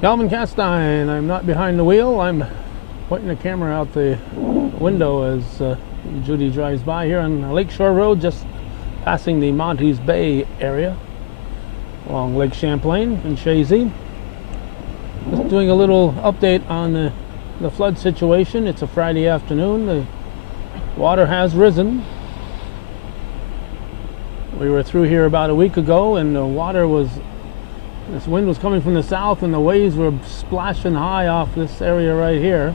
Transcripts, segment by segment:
Calvin Castine. I'm not behind the wheel. I'm pointing the camera out the window as Judy drives by here on Lakeshore Road, just passing the Montes Bay area along Lake Champlain and Chazy. Just doing a little update on the flood situation. It's a Friday afternoon. The water has risen. We were through here about a week ago, and the water was, this wind was coming from the south, and the waves were splashing high off this area right here.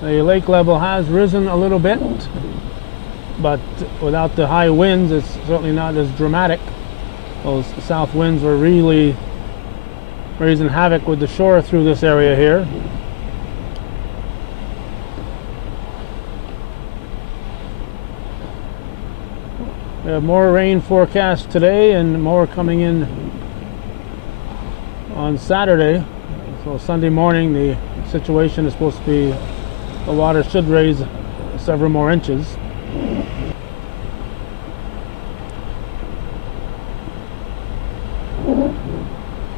The lake level has risen a little bit, but without the high winds, it's certainly not as dramatic. Those south winds were really raising havoc with the shore through this area here. We have more rain forecast today and more coming in on Saturday. So Sunday morning the situation is supposed to be, the water should raise several more inches.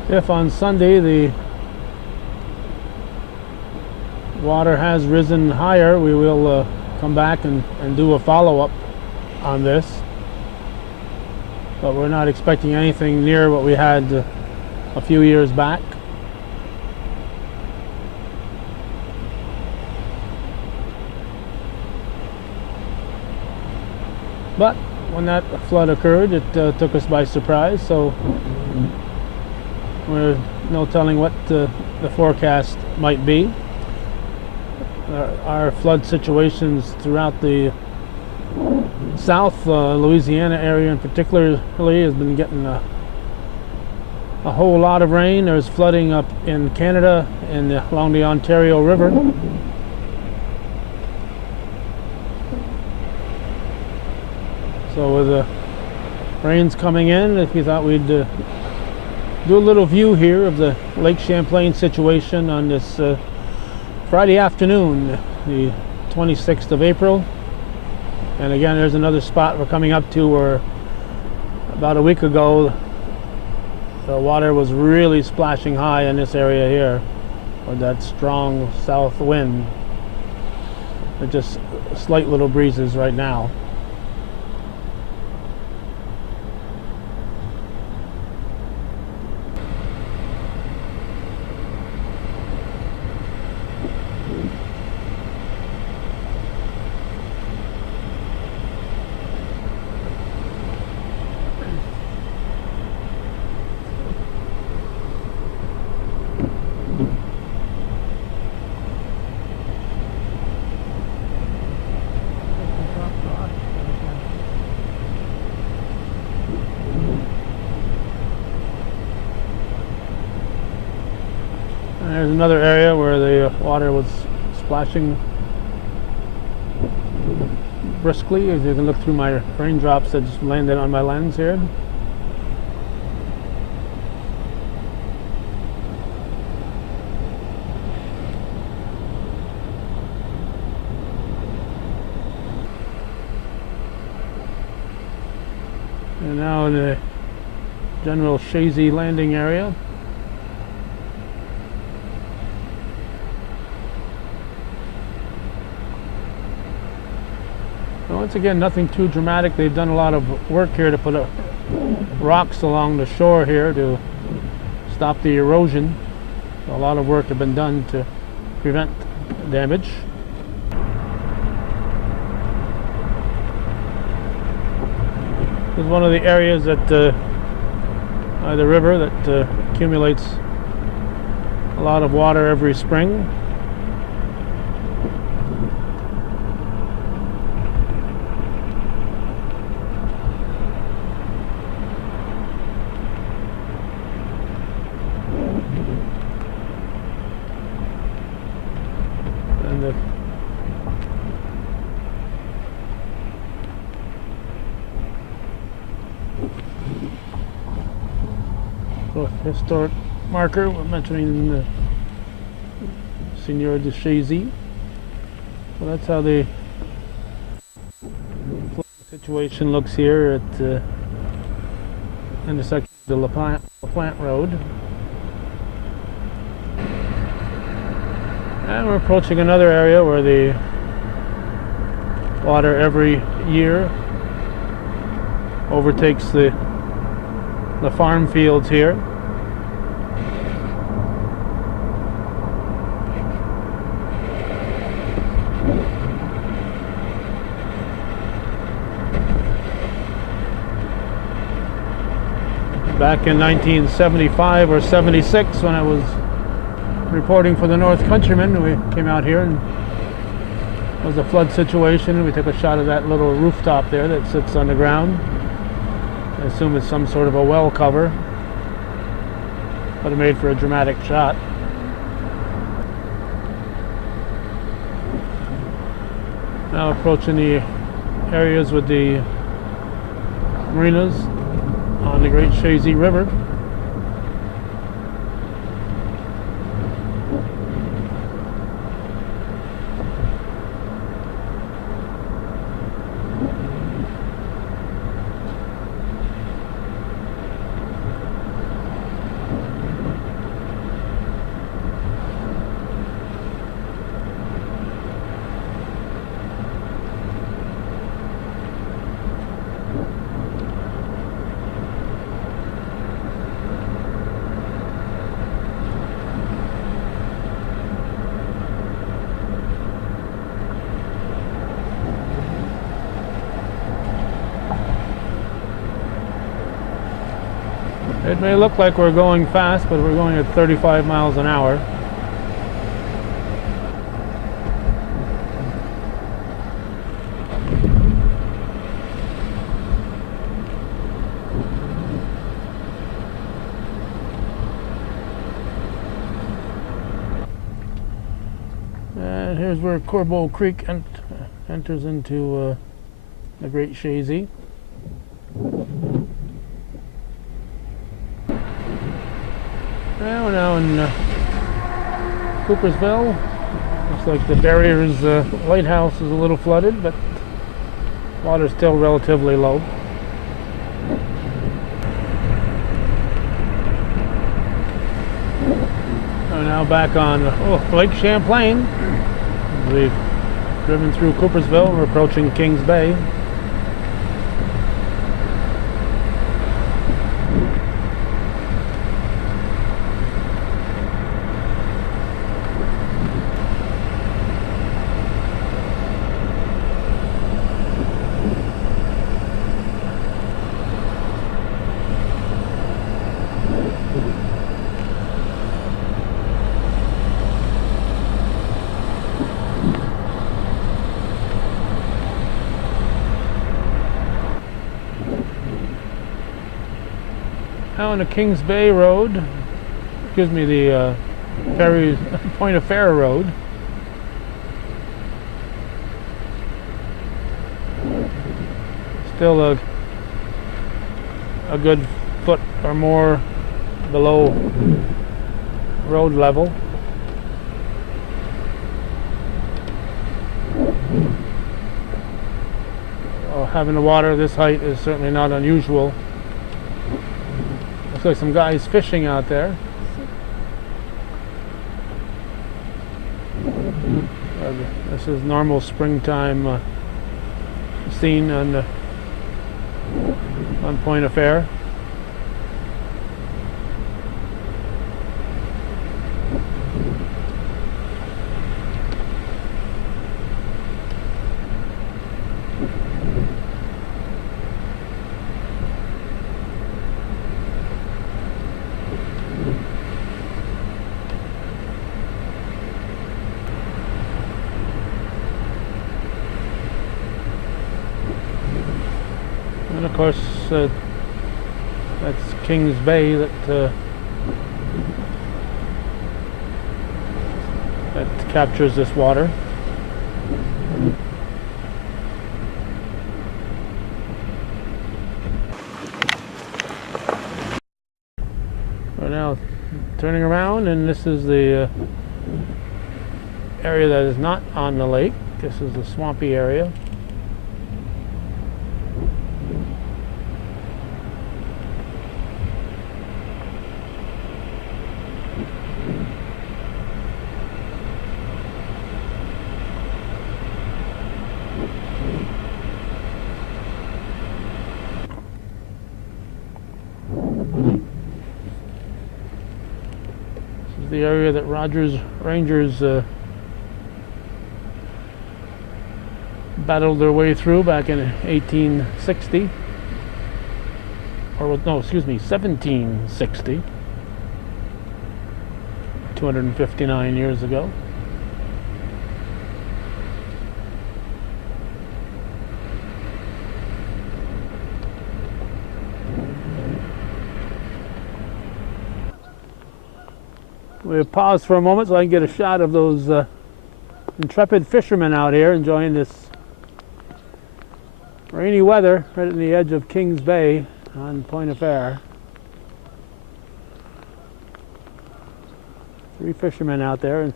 If on Sunday the water has risen higher, we will come back and do a follow-up on this. But we're not expecting anything near what we had a few years back. But when that flood occurred, it took us by surprise, so we're no telling what the forecast might be. Our flood situations throughout the South Louisiana area in particularly has been getting a whole lot of rain. There's flooding up in Canada and along the Ontario River. So with the rains coming in, if we thought we'd do a little view here of the Lake Champlain situation on this Friday afternoon, the 26th of April. And again, there's another spot we're coming up to where about a week ago the water was really splashing high in this area here with that strong south wind. They're just slight little breezes right now. There's another area where the water was splashing briskly, as you can look through my raindrops that just landed on my lens here. And now in the general Chazy landing area. Once again, nothing too dramatic. They've done a lot of work here to put rocks along the shore here to stop the erosion. So a lot of work has been done to prevent damage. This is one of the areas that the river that accumulates a lot of water every spring. Historic marker, we're mentioning the Seigneur de Chazy. So that's how the situation looks here at intersection the LaPlante Road. And we're approaching another area where the water every year overtakes the farm fields here. Back in 1975 or 76, when I was reporting for the North Countryman, we came out here and it was a flood situation. We took a shot of that little rooftop there that sits on the ground. I assume it's some sort of a well cover, but it made for a dramatic shot. Now approaching the areas with the marinas on the Great Chazy River. It may look like we're going fast, but we're going at 35 miles an hour. And here's where Corbeau Creek enters into the Great Chazy. Now we're now in Coopersville. Looks like the barrier's lighthouse is a little flooded, but water's still relatively low. We're now back on Lake Champlain. We've driven through Coopersville. We're approaching Kings Bay. Now on the Kings Bay Road, excuse me, the ferry Point of Fair Road. Still a good foot or more below road level. Having the water this height is certainly not unusual. Looks like some guys fishing out there. This is normal springtime scene on Point of Fair. And of course, that's Kings Bay that captures this water. We're now turning around, and this is the area that is not on the lake. This is the swampy area. the area that Rogers Rangers battled their way through back in 1860. Or no, excuse me, 1760. 259 years ago. We'll pause for a moment so I can get a shot of those intrepid fishermen out here enjoying this rainy weather right on the edge of Kings Bay on Point of Fair. 3 fishermen out there and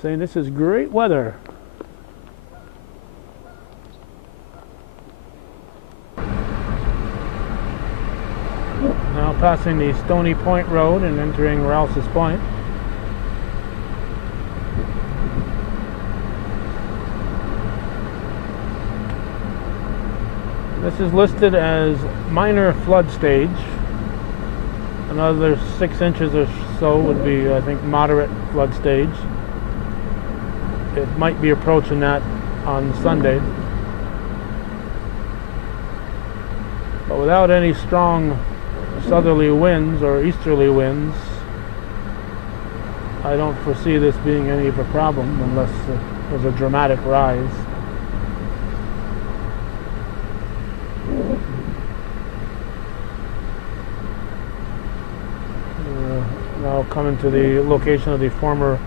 saying this is great weather. Now passing the Stony Point Road and entering Rouses Point. This is listed as minor flood stage. Another 6 inches or so would be, I think, moderate flood stage. It might be approaching that on Sunday. But without any strong southerly winds or easterly winds, I don't foresee this being any of a problem unless there's a dramatic rise. Now coming to the location of the former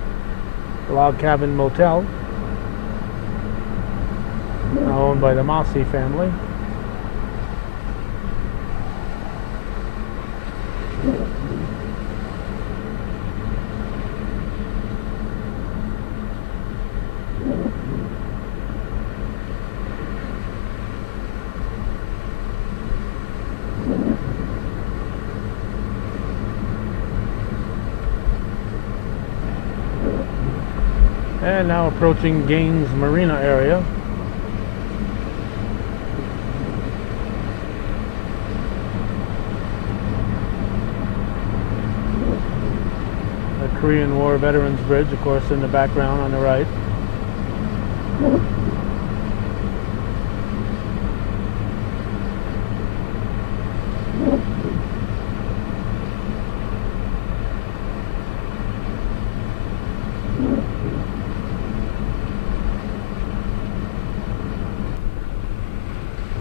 log cabin motel, now owned by the Massey family. And now approaching Gaines Marina area. The Korean War Veterans Bridge, of course, in the background on the right.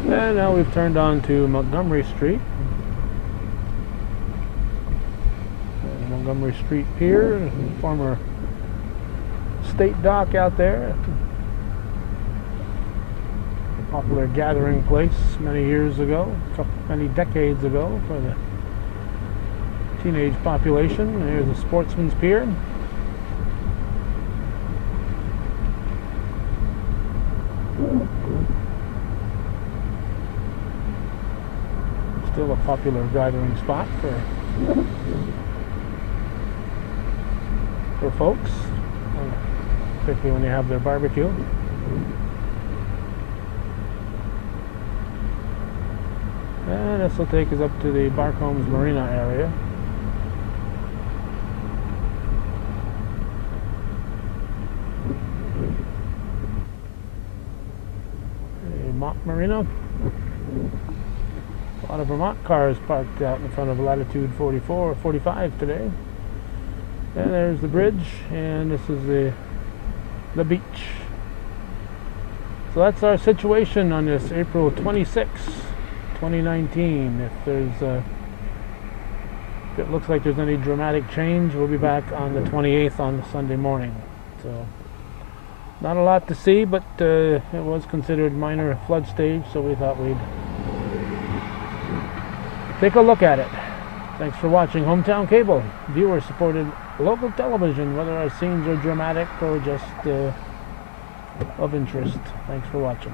And now we've turned on to Montgomery Street. Montgomery Street Pier, former state dock out there. A popular gathering place many years ago, many decades ago for the teenage population. Here's the Sportsman's Pier. Still a popular gathering spot for folks, particularly when they have their barbecue. And this will take us up to the Barcombs Marina area. Vermont Marina. A lot of Vermont cars parked out in front of latitude 44 or 45 today. And there's the bridge, and this is the beach. So that's our situation on this April 26, 2019. If it looks like there's any dramatic change, we'll be back on the 28th on Sunday morning. So not a lot to see, but it was considered minor flood stage, so we thought we'd take a look at it. Thanks for watching Hometown Cable, viewer-supported local television, whether our scenes are dramatic or just of interest. Thanks for watching.